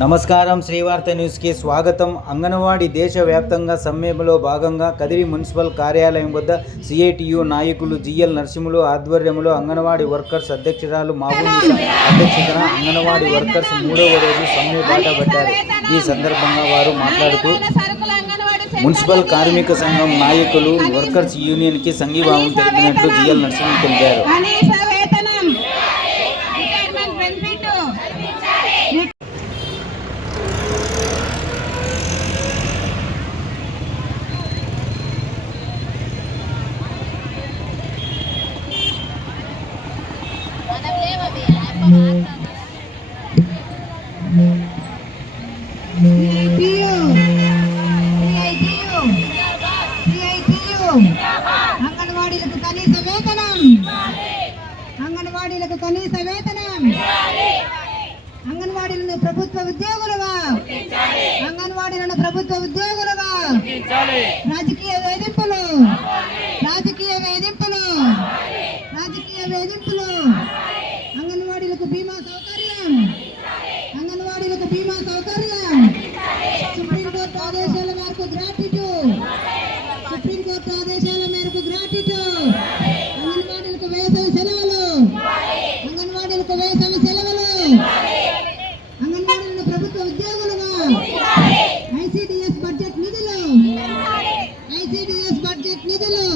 నమస్కారం. శ్రీవార్త న్యూస్కి స్వాగతం. అంగన్వాడీ దేశవ్యాప్తంగా సమ్మెలో భాగంగా కదిరి మున్సిపల్ కార్యాలయం వద్ద సిఐటియు నాయకులు జిఎల్ నరసింహులు ఆధ్వర్యంలో అంగన్వాడీ వర్కర్స్ అధ్యక్షురాలు మామూలు అధ్యక్షతన అంగన్వాడీ వర్కర్స్ 3వ రోజు సమ్మె బాట పట్టారు. ఈ సందర్భంగా వారు మాట్లాడుతూ మున్సిపల్ కార్మిక సంఘం నాయకులు వర్కర్స్ యూనియన్కి సంఘీభావం తెలిపినట్లు జిఎల్ నరసింహులు తెలిపారు. అంగన్వాడీలకు కనీస వేతనం, అంగన్వాడీలకు కనీస వేతనం, అంగన్వాడీలను ప్రభుత్వ ఉద్యోగులుగా, అంగన్వాడీలను ప్రభుత్వ ఉద్యోగులుగా, రాజకీయ వేధింపులు, రాజకీయ వేధింపులు, రాజకీయ వేధింపులు, అంగన్వాడీలకు బీమా సౌకర్యం, అంగన్వాడీలకు బీమా సౌకర్యం, సుప్రీంకోర్టు ఆదేశాల మేరకు గ్రాట్యుటీ, సుప్రీంకోర్టు ఆదేశాల మేరకు గ్రాట్యుటీ, అంగన్వాడీలకు వేసవి సెలవులు, అంగన్వాడీలకు వేసవి సెలవులు, అంగన్వాడీలను ప్రభుత్వ ఉద్యోగులుగా, ఐసిడిఎస్ బడ్జెట్ నిధులు, ఐసిడిఎస్ బడ్జెట్ నిధులు,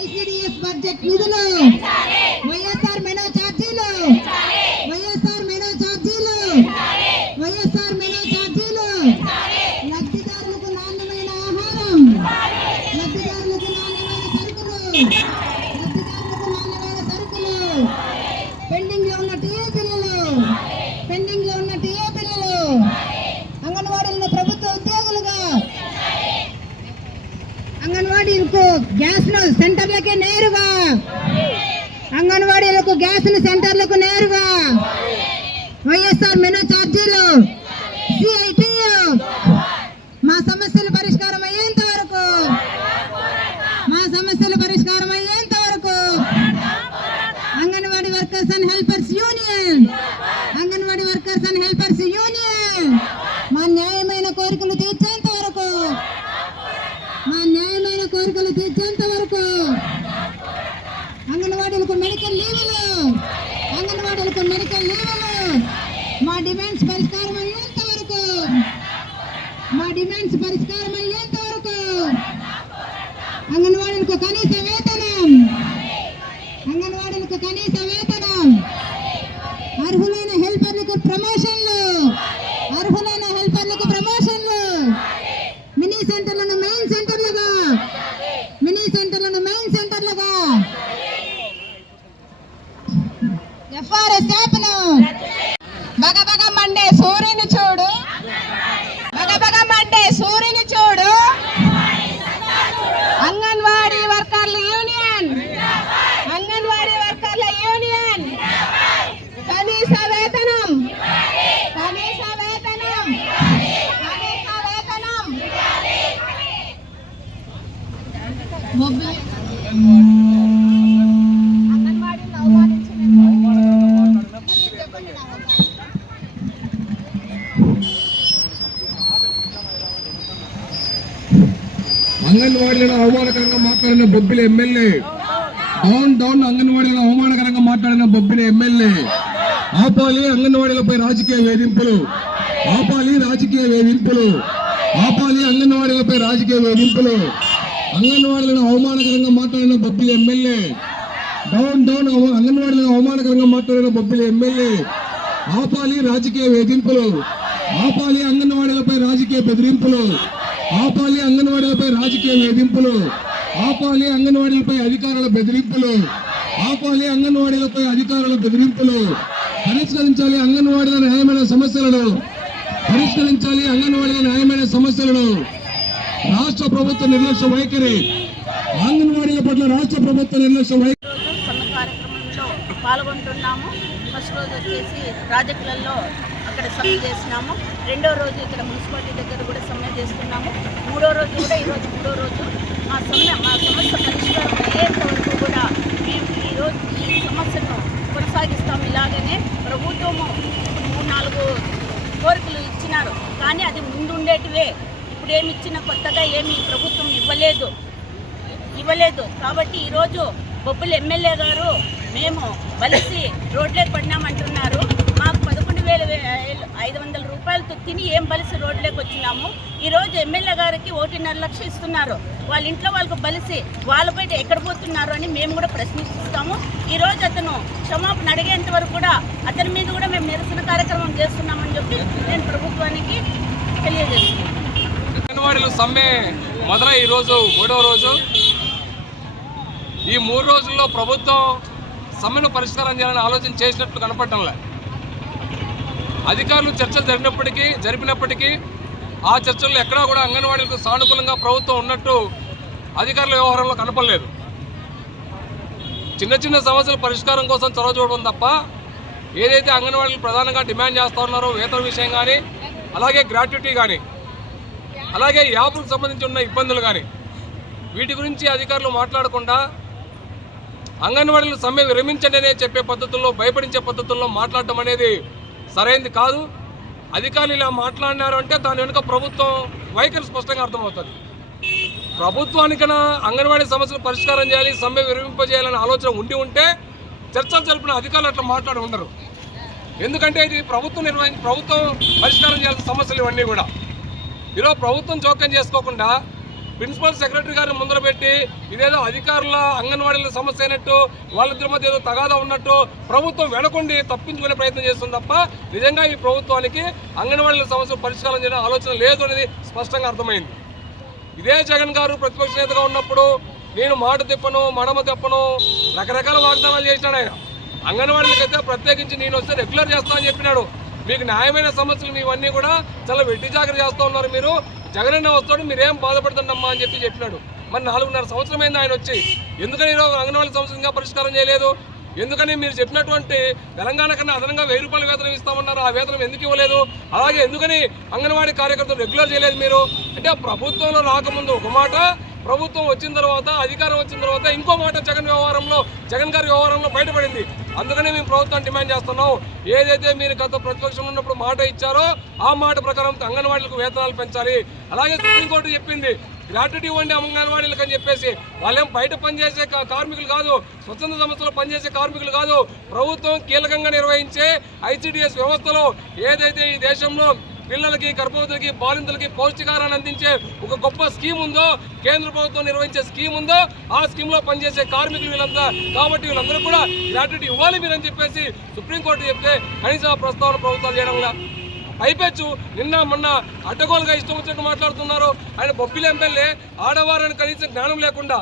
ఐసిడిఎస్ బడ్జెట్ నిధులు, వైఎస్ఆర్ మెనో ఛార్జీలు, వైఎస్ఆర్ మెనో ఛార్జీలు, వైఎస్ఆర్ మెనో ఛార్జీలు, లబ్ధిదారులకు నాణ్యమైన ఆహారం, లబ్ధిదారులకు నాణ్యమైన సరుకులు, లబ్ధిదారులకు నాణ్యమైన సరుకులు, పెండింగ్ లో ఉన్న టీఏ బిల్లులు, పెండింగ్ లో ఉన్న టీఏ బిల్లులు, అంగన్వాడీలను ప్రభుత్వ ఉద్యోగులుగా, అంగన్వాడీలకు గ్యాస్లు సెంటర్లకే నేరుగా, అంగన్వాడీలకు గ్యాసులు సెంటర్లకు నేరుగా, వైఎస్ఆర్ మెనూ ఛార్జీలు, సిఐటియు మా సమస్యలు పరిష్కారం అయ్యేంత వరకు, మా సమస్యలు పరిష్కారం అయ్యేంత వరకు, anganwadi workers and helpers union, anganwadi workers and helpers union మా న్యాయమైన కోరికలు తీర్చేంత వరకు, మా న్యాయమైన కోరికలు తీర్చేంత వరకు, అంగన్వాడీలకు మెడికల్ లీవులు, అంగన్వాడీలకు మెడికల్ లీవులు, మా డిమాండ్స్ పరిష్కారం అయ్యేంత వరకు, మా డిమాండ్స్ పరిష్కారం అయ్యేంత వరకు, అంగన్వాడీలకు కనీస వేతనం, అంగన్వాడీలకు కనీస వేతనం, అర్హులైన హెల్పర్లకు ప్రమోషన్లు, అర్హులైన హెల్పర్లకు ప్రమోషన్లు, మినీ సెంటర్లను మెయిన్ సెంటర్లుగా, మినీ సెంటర్లను మెయిన్ సెంటర్లుగా, ఎఫ్ఆర్ఎస్ యాప్ను బగబగ మండే సూర్యుని చూడు, బగబగ మండే సూర్యుని చూడు, అంగన్వాడీ వర్కర్ల యూనియన్, అంగన్వాడీ వర్కర్ల యూనియన్ కనీస వేతనం, కనీస వేతనం, కనీస వేతనం, అంగన్వాడీని అవమానించిన అంగన్వాడీలను అవమానకరంగా మాట్లాడిన బొబ్బిలి ఎమ్మెల్యే, డౌన్ అంగన్వాడీలను అవమానకరంగా మాట్లాడిన బొబ్బిలి ఎమ్మెల్యే, ఆపాలి అంగన్వాడీలపై రాజకీయ వేధింపులు, ఆపాలి రాజకీయ వేధింపులు, ఆపాలి అంగన్వాడీలపై రాజకీయ వేధింపులు, అంగన్వాడీలను అవమానకరంగా మాట్లాడిన బొబ్బిలి ఎమ్మెల్యే, డౌన్ అంగన్వాడీలను అవమానకరంగా మాట్లాడిన బొబ్బిలి ఎమ్మెల్యే, ఆపాలి రాజకీయ వేధింపులు, ఆపాలి అంగన్వాడీలపై రాజకీయ బెదిరింపులు, ఆపాలి అంగన్వాడీలపై రాజకీయ వేధింపులు, ఆపాలి అంగన్వాడీలపై అధికారుల బెదిరింపులు, ఆపాలి అంగన్వాడీలపై అధికారుల బెదిరింపులు, పరిష్కరించాలి అంగన్వాడీల న్యాయమైన సమస్యలను, పరిష్కరించాలి అంగన్వాడీల న్యాయమైన సమస్యలను, రాష్ట్ర ప్రభుత్వ నిర్లక్ష్య వైఖరి, అంగన్వాడీల పట్ల రాష్ట్ర ప్రభుత్వ నిర్లక్ష్య వైఖరి. కార్యక్రమంలో పాల్గొంటున్నాము. ఫస్ట్ రోజు వచ్చేసి ప్రాజెక్టులలో అక్కడ సమ్మె చేసినాము. రెండో రోజు ఇక్కడ మున్సిపాలిటీ దగ్గర కూడా సమ్మె చేస్తున్నాము. మూడో రోజు కూడా ఈరోజు 3వ రోజు మా సమస్య పరిష్కారం అయ్యేంత వరకు కూడా మేము ఈరోజు ఈ సమస్యను కొనసాగిస్తాము. ఇలాగనే ప్రభుత్వము 3-4 కోరికలు ఉండేటివే. ఇప్పుడు ఏమి ఇచ్చిన కొత్తగా ఏమి ప్రభుత్వం ఇవ్వలేదు. కాబట్టి ఈరోజు బొబ్బుల ఎమ్మెల్యే గారు మేము బలిసి రోడ్లోకి పడినామంటున్నారు. మాకు 11,500 రూపాయలతో తిని ఏం బలిసి రోడ్లోకి వచ్చినాము. ఈరోజు ఎమ్మెల్యే గారికి 1.5 లక్షలు ఇస్తున్నారు. వాళ్ళ ఇంట్లో వాళ్ళకు బలిసి వాళ్ళ బయట ఎక్కడ పోతున్నారు అని మేము కూడా ప్రశ్నిస్తాము. ఈరోజు అతను క్షమాపణ అడిగేంత వరకు కూడా అతని మీద కూడా మేము నిరసన కార్యక్రమం చేస్తున్నామని చెప్పి నేను ప్రభుత్వానికి తెలియజేస్తున్నాను. అంగన్వాడీలు సమ్మె మొదలై ఈరోజు 3వ రోజు. ఈ 3 రోజుల్లో ప్రభుత్వం సమ్మెను పరిష్కారం చేయాలని ఆలోచన చేసినట్లు కనపడటం లేదు. అధికారులు చర్చలు జరిపినప్పటికీ ఆ చర్చల్లో ఎక్కడా కూడా అంగన్వాడీలకు సానుకూలంగా ప్రభుత్వం ఉన్నట్టు అధికారుల వ్యవహారంలో కనపడలేదు. చిన్న సమస్యల పరిష్కారం కోసం చొరవ చూడడం తప్ప ఏదైతే అంగన్వాడీలు ప్రధానంగా డిమాండ్ చేస్తూ ఉన్నారో వేతన విషయం కానీ, అలాగే గ్రాట్యుటీ కానీ, అలాగే యాప్లకు సంబంధించి ఉన్న ఇబ్బందులు కానీ, వీటి గురించి అధికారులు మాట్లాడకుండా అంగన్వాడీలు సమ్మె విరమించండి అనే చెప్పే పద్ధతుల్లో, భయపడించే పద్ధతుల్లో మాట్లాడటం అనేది సరైనది కాదు. అధికారులు ఇలా మాట్లాడినారు అంటే దాని వెనుక ప్రభుత్వం వైఖరి స్పష్టంగా అర్థమవుతుంది. ప్రభుత్వానికైనా అంగన్వాడీ సమస్యలు పరిష్కారం చేయాలి, సమ్మె విరమింపజేయాలనే ఆలోచన ఉంటే చర్చలు జరిపిన అధికారులు అట్లా మాట్లాడి ఉండరు. ఎందుకంటే ఇది ప్రభుత్వం పరిష్కారం చేయాల్సిన సమస్యలు ఇవన్నీ కూడా. ఈరోజు ప్రభుత్వం జోక్యం చేసుకోకుండా ప్రిన్సిపల్ సెక్రటరీ గారిని ముందర పెట్టి ఇదేదో అధికారుల అంగన్వాడీల సమస్య అయినట్టు, వాళ్ళిద్దరి మధ్య ఏదో తగాదా ఉన్నట్టు ప్రభుత్వం వెనకుండి తప్పించుకునే ప్రయత్నం చేస్తుంది తప్ప నిజంగా ఈ ప్రభుత్వానికి అంగన్వాడీల సమస్యలు పరిష్కారం చేయడం ఆలోచన లేదు అనేది స్పష్టంగా అర్థమైంది. ఇదే జగన్ గారు ప్రతిపక్ష నేతగా ఉన్నప్పుడు నేను మాట తిప్పను, మడమ తిప్పను, రకరకాల వాగ్దానాలు చేసినాడు ఆయన. అంగన్వాడీలకైతే ప్రత్యేకించి నేను వస్తే రెగ్యులర్ చేస్తానని చెప్పినాడు. మీకు న్యాయమైన సమస్యలు ఇవన్నీ కూడా చాలా వెట్టి జాగ్రత్త చేస్తూ ఉన్నారు. మీరు జగనన్న వస్తాడు, మీరేం బాధపడుతుందమ్మా అని చెప్పినాడు. మరి 4.5 సంవత్సరమైంది ఆయన వచ్చి. ఎందుకని ఈరోజు అంగన్వాడీ సమస్యలు ఇంకా పరిష్కారం చేయలేదు? ఎందుకని మీరు చెప్పినటువంటి తెలంగాణ కన్నా అదనంగా 1000 రూపాయల వేతనం ఇస్తామన్నారు, ఆ వేతనం ఎందుకు ఇవ్వలేదు? అలాగే ఎందుకని అంగన్వాడీ కార్యకర్తలు రెగ్యులర్ చేయలేదు మీరు? అంటే ప్రభుత్వంలో రాకముందు ఒక మాట, ప్రభుత్వం వచ్చిన తర్వాత, అధికారం వచ్చిన తర్వాత ఇంకో మాట జగన్ గారి వ్యవహారంలో బయటపడింది. అందుకనే మేము ప్రభుత్వం డిమాండ్ చేస్తున్నాం, ఏదైతే మీరు గత ప్రతిపక్షంలో ఉన్నప్పుడు మాట ఇచ్చారో ఆ మాట ప్రకారం అంగన్వాడీలకు వేతనాలు పెంచాలి. అలాగే సుప్రీంకోర్టు చెప్పింది గ్రాట్యుటీ ఇవ్వండి అంగన్వాడీలకు అని చెప్పేసి. వాళ్ళేం బయట పనిచేసే కార్మికులు కాదు, స్వచ్ఛంద సంస్థలో పనిచేసే కార్మికులు కాదు. ప్రభుత్వం కీలకంగా నిర్వహించే ఐసిడిఎస్ వ్యవస్థలో ఏదైతే ఈ దేశంలో పిల్లలకి, గర్భవతులకి, బాలింతలకి పౌష్టికారాన్ని అందించే ఒక గొప్ప స్కీమ్ ఉందో, కేంద్ర ప్రభుత్వం నిర్వహించే స్కీమ్ ఉందో, ఆ స్కీమ్లో పనిచేసే కార్మికులు వీళ్ళంతా. కాబట్టి వీళ్ళందరూ కూడా గ్రాట్యుటీ ఇవ్వాలి మీరని చెప్పేసి సుప్రీంకోర్టు చెప్తే కనీసం ఆ ప్రస్తావన ప్రభుత్వాలు చేయడంలా. పైపెచ్చు నిన్న మొన్న అడ్డగోలుగా ఇష్టం వచ్చినట్టు మాట్లాడుతున్నారు. ఆయన బొబ్బిలి ఎమ్మెల్యే ఆడవారని కనీసం జ్ఞానం లేకుండా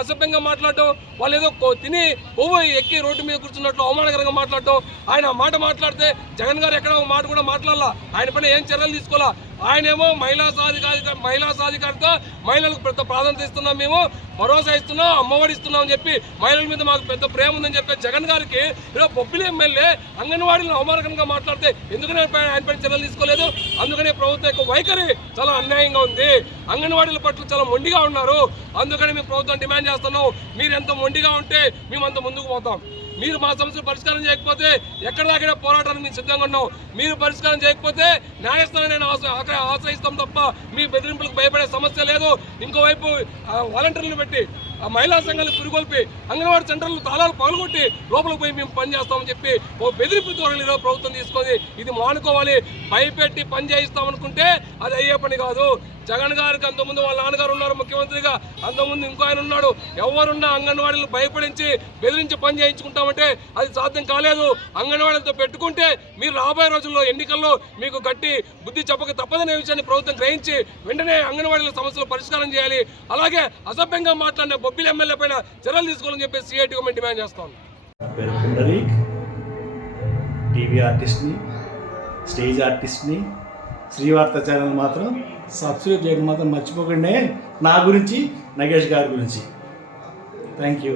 అసభ్యంగా మాట్లాడటం, వాళ్ళు ఏదో తిని కొవ్వు ఎక్కి రోడ్డు మీద కూర్చున్నట్లు అవమానకరంగా మాట్లాడటం. ఆయన మాట మాట్లాడితే జగన్ గారు ఎక్కడ మాట కూడా మాట్లాడాలా, ఆయన పైన ఏం చర్యలు తీసుకోవాలా. ఆయనేమో మహిళా సాధికారిత, మహిళలకు పెద్ద ప్రాధాన్యత ఇస్తున్నాం, మేము భరోసా ఇస్తున్నాం, అమ్మఒడి ఇస్తున్నాం అని చెప్పి మహిళల మీద మాకు పెద్ద ప్రేమ ఉందని చెప్పే జగన్ గారికి ఈరోజు బొబ్బిలి ఎమ్మెల్యే అంగన్వాడీలను అవమానకరంగా మాట్లాడితే ఎందుకనే ఆయన పైన చర్యలు తీసుకోలేదు? అందుకనే ప్రభుత్వం యొక్క వైఖరి చాలా అన్యాయంగా ఉంది. అంగన్వాడీల పట్ల చాలా మొండిగా ఉన్నారు. అందుకని మేము ప్రభుత్వం డిమాండ్ చేస్తున్నాం, మీరు ఎంత మొండిగా ఉంటే మేము అంత ముందుకు పోతాం. మీరు మా సమస్యలు పరిష్కారం చేయకపోతే ఎక్కడ దాకా పోరాటానికి మేము సిద్ధంగా ఉన్నాం. మీరు పరిష్కారం చేయకపోతే న్యాయస్థానాన్ని ఆశ్రయిస్తాం తప్ప మీ బెదిరింపులకు భయపడే సమస్య లేదు. ఇంకోవైపు వాలంటీర్లు పెట్టి ఆ మహిళా సంఘాలు పురుగొల్పి అంగన్వాడీ సెంటర్లు తాళాలు పగలగొట్టి లోపలికి పోయి మేము పని చేస్తామని చెప్పి ఓ బెదిరింపు ధోరణి ఈరోజు ప్రభుత్వం తీసుకొని ఇది మానుకోవాలి. భయపెట్టి పని చేయిస్తామనుకుంటే అది అయ్యే పని కాదు. జగన్ గారికి అంతకుముందు వాళ్ళ నాన్నగారు ఉన్నారు ముఖ్యమంత్రిగా, అంతకుముందు ఇంకో ఆయన ఉన్నాడు. ఎవరున్నా అంగన్వాడీలు భయపడించి బెదిరించి పని చేయించుకుంటామంటే అది సాధ్యం కాలేదు. అంగన్వాడీలతో పెట్టుకుంటే మీరు రాబోయే రోజుల్లో ఎన్నికల్లో మీకు గట్టి బుద్ధి చెప్పక తప్పదనే విషయాన్ని ప్రభుత్వం గ్రహించి వెంటనే అంగన్వాడీల సమస్యలు పరిష్కారం చేయాలి. అలాగే అసభ్యంగా మాట్లాడిన బొబ్బిలి ఎమ్మెల్యే పైన చర్యలు తీసుకోవాలని చెప్పి సిఐటిగా మేము డిమాండ్ చేస్తాం. పేరు పుండరీక్, టీవీ ఆర్టిస్ట్ని, స్టేజ్ ఆర్టిస్ట్ని. శ్రీవార్త ఛానల్ మాత్రం సబ్స్క్రైబ్ చేయడం మాత్రం మర్చిపోకండి. నా గురించి, నగేష్ గారి గురించి. Thank you.